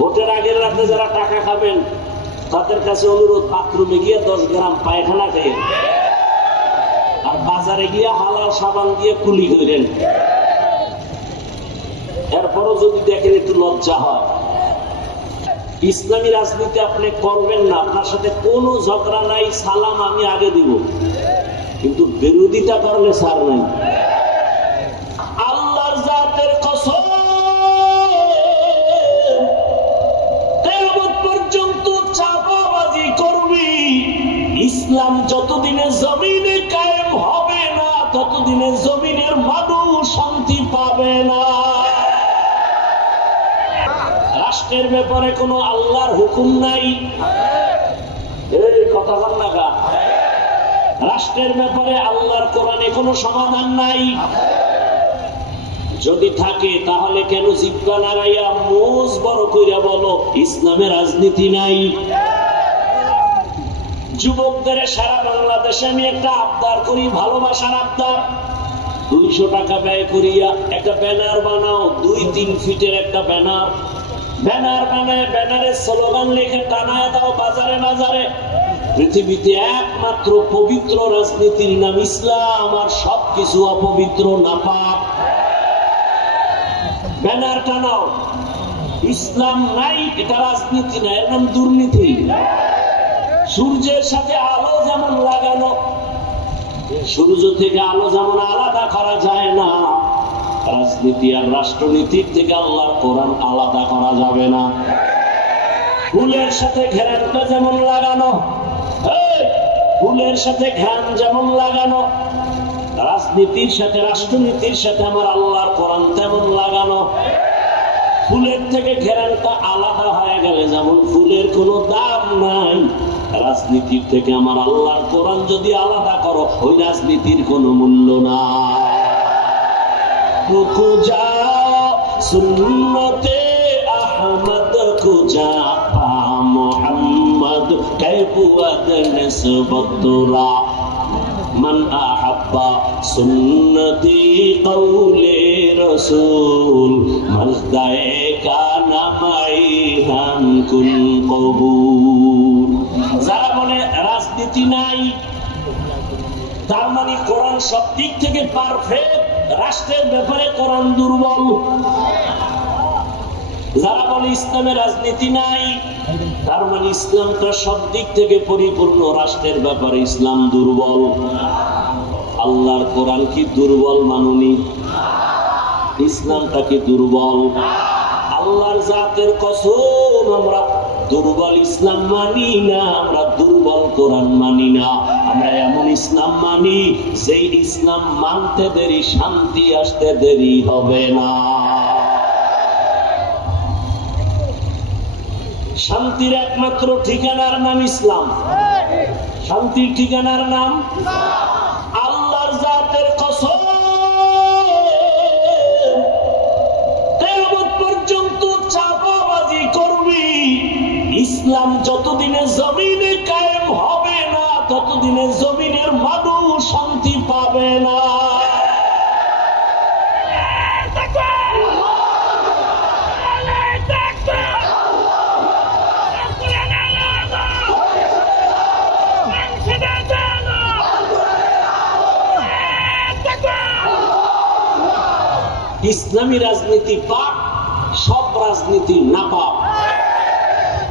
ভোটের আগের রাতে যারা টাকা খাবেন তাদের কাছে অনুরোধ, বাথরুমে গিয়ে 10 গ্রাম পায়খানা খেয়ে আর বাজারে গিয়ে হালাল সাবান দিয়ে কুলি করেন। এরপরও যদি দেখেন একটু লজ্জা হয়। ইসলামী রাজনীতি আপনি করবেন না, আপনার সাথে কোনো ঝগড়া নাই, সালাম আমি আগে দিব, কিন্তু বিরোধিতা করলে ছাড় নাই। আল্লাহর জাতের কসম, কিয়ামত পর্যন্ত চাপাবাজি করবি, ইসলাম যতদিনে জমিনে কায়েম হবে না ততদিনে জমিনের মানুষ শান্তি পাবে না। রাষ্ট্রের ব্যাপারে কোনো আল্লাহর হুকুম নাই, এই কথা বল না গা। রাষ্ট্রের ব্যাপারে আল্লাহর কোরআনে কোনো সমাধান নাই। যদি থাকে তাহলে কেন জিব্বা নাড়াইয়া মুজ বড় কইরা বলো ইসলামে রাজনীতি নাই। যুবকদের সারা বাংলাদেশে আমি একটা আবদার করি, ভালোবাসার আবদার। 200 টাকা ব্যয় করিয়া একটা ব্যানার বানাও, 2-3 ফিটের একটা ব্যানার বানায়, ব্যানারের স্লোগান লিখে টানায় দাও বাজারে বাজারে, পৃথিবীতে একমাত্র পবিত্র রাজনীতির নাম ইসলাম, আর সবকিছু অপবিত্র নাপাক। ব্যানার টানাও, ইসলাম নাই, এটা রাজনীতি না, এর নাম দুর্নীতি। সূর্যের সাথে আলো যেমন লাগানো, সূর্য থেকে আলো যেমন আলাদা করা যায় না, রাজনীতি আর রাষ্ট্রনীতির থেকে আল্লাহর কোরআন আলাদা করা যাবে না। ফুলের সাথে ঘেরানটা যেমন লাগানো, ফুলের সাথে ঘ্রাণ যেমন লাগানো, রাজনীতির সাথে রাষ্ট্রনীতির সাথে আমার আল্লাহর কোরআন তেমন লাগানো। ফুলের থেকে ঘেরানটা আলাদা হয়ে গেলে যেমন ফুলের কোনো দাম নাই, রাজনীতির থেকে আমার আল্লাহর কোরআন যদি আলাদা করো, ওই রাজনীতির কোনো মূল্য নাই। খুঁজা সুন্নতে আহমদ খুঁজা মোহাম্মদ कैफुअत निस्बतुरा मन अहब्बा सुन्नती कौले रसूल मजदाए का नामाई हम कुन कबूल। যারা বলে রাজনীতি নাই, তার মানে কোরআন সব দিক থেকে পারফেক্ট, রাষ্ট্রের ব্যাপারে কোরআন দুর্বল। যারা বলে ইসলামে রাজনীতি নাই, তার মানে ইসলামটা সব দিক থেকে পরিপূর্ণ, রাষ্ট্রের ব্যাপারে ইসলাম দুর্বল। আল্লাহর কোরআন কি দুর্বল মানুনি? ইসলামটা কি দুর্বল? আল্লাহর জাতের কসম, আমরা দুর্বল ইসলাম মানি না, আমরা দুর্বল কোরআন মানি না। আমরা এমন ইসলাম মানি সেই ইসলাম মানতে দেরি, শান্তি আসতে দেরি হবে না। শান্তির একমাত্র ঠিকানার নাম ইসলাম। শান্তির ঠিকানার নাম আল্লাহর জাতের কসম, কিয়ামত পর্যন্ত চাপাবাজি করবি, ইসলাম যতদিনে জমিনে কায়েম হবে না ততদিনে জমিনের মানুষ শান্তি পাবে না। ইসলামী রাজনীতি পাপ, সব রাজনীতি না পাপ।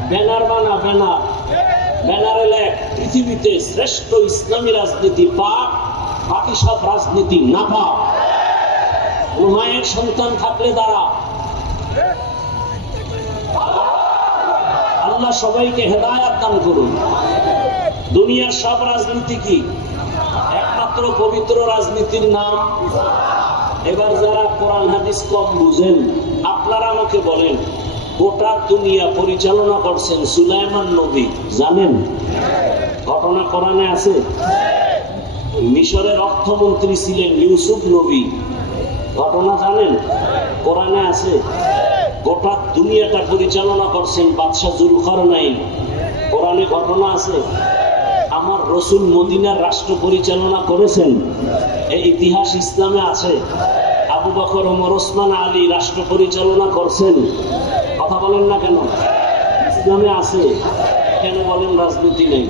ব্যানার বানা, ব্যানারে লেখ পৃথিবীতে শ্রেষ্ঠ ইসলামী রাজনীতি পাপ, বাকি সব রাজনীতি না পাপ। মায়ের সন্তান থাকলে দ্বারা আল্লাহ সবাইকে হেদায়েত দান করুন। দুনিয়ার সব রাজনীতি কি? একমাত্র পবিত্র রাজনীতির নাম। এবার যারা কোরআন হাদিস কম বুঝেন, আপনারা আমাকে বলেন, গোটা দুনিয়া পরিচালনা করছেন সুলাইমান নবী, জানেন? ঘটনা কোরআনে আছে। মিশরের অর্থমন্ত্রী ছিলেন ইউসুফ নবী, ঘটনা জানেন? কোরআনে আছে। গোটা দুনিয়াটা পরিচালনা করছেন বাদশাহ জুলকারনাইন, কোরআনে ঘটনা আছে। আমার রসুল মদিনার রাষ্ট্র পরিচালনা করেছেন, এই ইতিহাস ইসলামে আছে। আবু বকর, ওমর, ওসমান, আলী রাষ্ট্র পরিচালনা করছেন, কথা বলেন না কেন? ইসলামে আছে, কেন বলেন রাজনীতি নেই?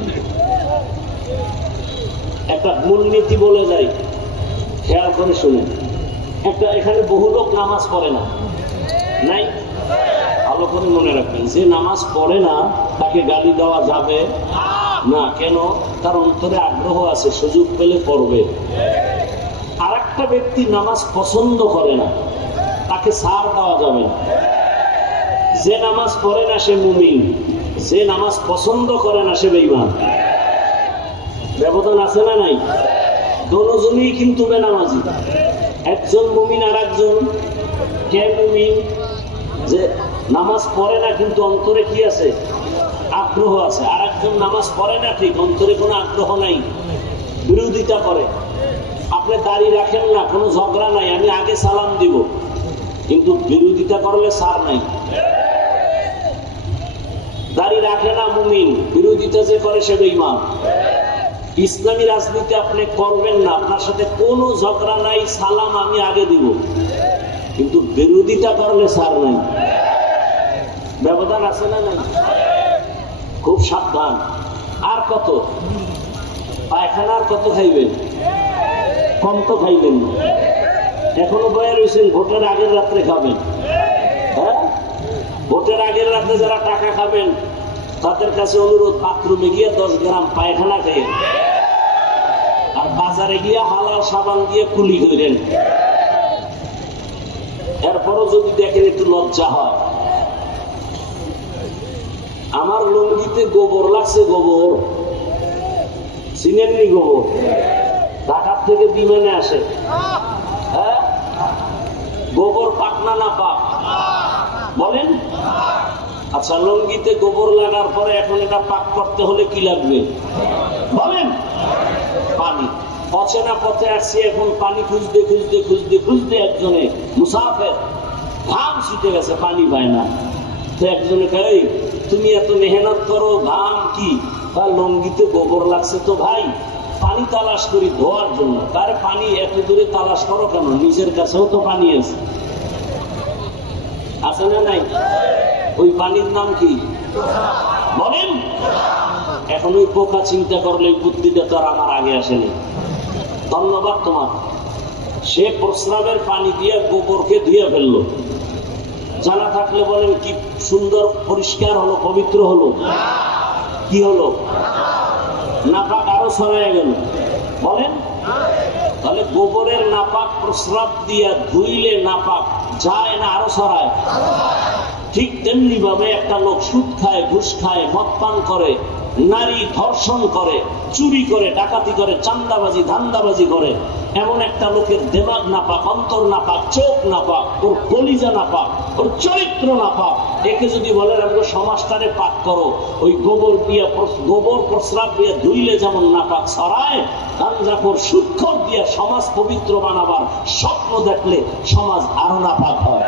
একটা মূলনীতি বলে যাই, খেয়াল করে শুনেন। একটা এখানে বহু লোক নামাজ পড়ে না, নাই? ভালো করে মনে রাখবেন, যে নামাজ পড়ে না তাকে গালি দেওয়া যাবে না। কেন? তার অন্তরে আগ্রহ আছে, সুযোগ পেলে পড়বে। আর একটা ব্যক্তি নামাজ পছন্দ করে না, তাকে ছাড় দেওয়া যাবে না। যে নামাজ পড়ে না সে মুমিন, যে নামাজ পছন্দ করে না সে বেঈমান। ব্যবধান আছে না নাই? দুজনই কিন্তু বেনামাজি। একজন মুমিন আর একজন কে মুমিন? যে নামাজ পড়ে না কিন্তু অন্তরে কি আছে? আগ্রহ আছে। আর একজন নামাজ পড়ে না ঠিক, অন্তরে কোনো আগ্রহ নাই, বিরোধিতা করে। আপনি দাঁড়িয়ে রাখেন না, কোনো ঝগড়া নাই, আমি আগে সালাম দিব, কিন্তু বিরোধিতা করলে সার নাই। দাঁড়িয়ে রাখে না মুমিন, বিরোধিতা যে করে সে বেঈমান। ইসলামী রাজনীতি আপনি করবেন না, আপনার সাথে কোনো ঝগড়া নাই, সালাম আমি আগে দিব, কিন্তু বিরোধিতা করলে সার নাই। ব্যবধান আছে না নাই? খুব সাবধান। আর কত পায়খানা, আর কত খাইবেন? কম তো খাইবেন না। এখনো বয়ে রয়েছেন, ভোটের আগের রাত্রে খাবেন। হ্যাঁ, ভোটের আগের রাত্রে যারা টাকা খাবেন তাদের কাছে অনুরোধ, বাথরুমে গিয়ে 10 গ্রাম পায়খানা খেয়ে, আর বাজারে গিয়ে হালাল সাবান দিয়ে কুলি করেন। এরপরও যদি দেখেন একটু লজ্জা হয়। আমার লুঙ্গিতে গোবর লাগছে, গোবর চিনেননি? গোবর ঢাকার থেকে বিমানে আসে। হ্যাঁ, গোবর পাক না পাক বলেন? আচ্ছা, লুঙ্গিতে গোবর লাগার পরে এখন এটা পাক করতে হলে কি লাগবে বলেন? পানি। অচেনা পথে আসছি, এখন পানি খুঁজতে খুঁজতে খুঁজতে খুঁজতে একজনে মুসাফের ঘাম ছুটে গেছে, পানি পায় না। তো একজনে কয়, তুমি এত মেহনত করো, ঘাম কি? তার লুঙ্গিতে গোবর লাগছে তো ভাই, পানি তালাশ করি ধোয়ার জন্য। তার পানি এত দূরে তালাশ করো কেন? নিজের কাছেও তো পানি আছে, আছে না নাই? ওই পানির নাম কি বলেন? এখন ওই পোকা চিন্তা করলে বুদ্ধিটা তো আর আমার আগে আসেনি। ধন্যবাদ তোমার। সে প্রস্রাবের পানি দিয়ে গোবরকে ধুয়ে ফেললো। জানা থাকলে বলেন, কি সুন্দর পরিষ্কার হলো, পবিত্র হলো। কি হলো? নাপাক আরো ছড়ায় গেল বলেন? তাহলে গোবরের নাপাক প্রস্রাব দিয়া ধুইলে নাপাক যায় না, আরো ছড়ায়। ঠিক তেমনি ভাবে একটা লোক সুদ খায়, ঘুষ খায়, মদ পান করে, নারী ধর্ষণ করে, চুরি করে, ডাকাতি করে, চান্দাবাজি ধান্দাবাজি করে, এমন একটা লোকের দেমাগ নাপাক, অন্তর নাপাক, চোখ নাপাক, ওর কলিজা নাপাক, ওর চরিত্র নাপাক। একে যদি বলেন আমাকে সমাজটারে পাক করো, ওই গোবর দিয়া, গোবর প্রস্রাব দিয়ে ধুইলে যেমন নাপাক ছড়ায়, গাঞ্জাখোর সুদখোর দিয়া সমাজ পবিত্র বানাবার স্বপ্ন দেখলে সমাজ আরো নাপাক হয়।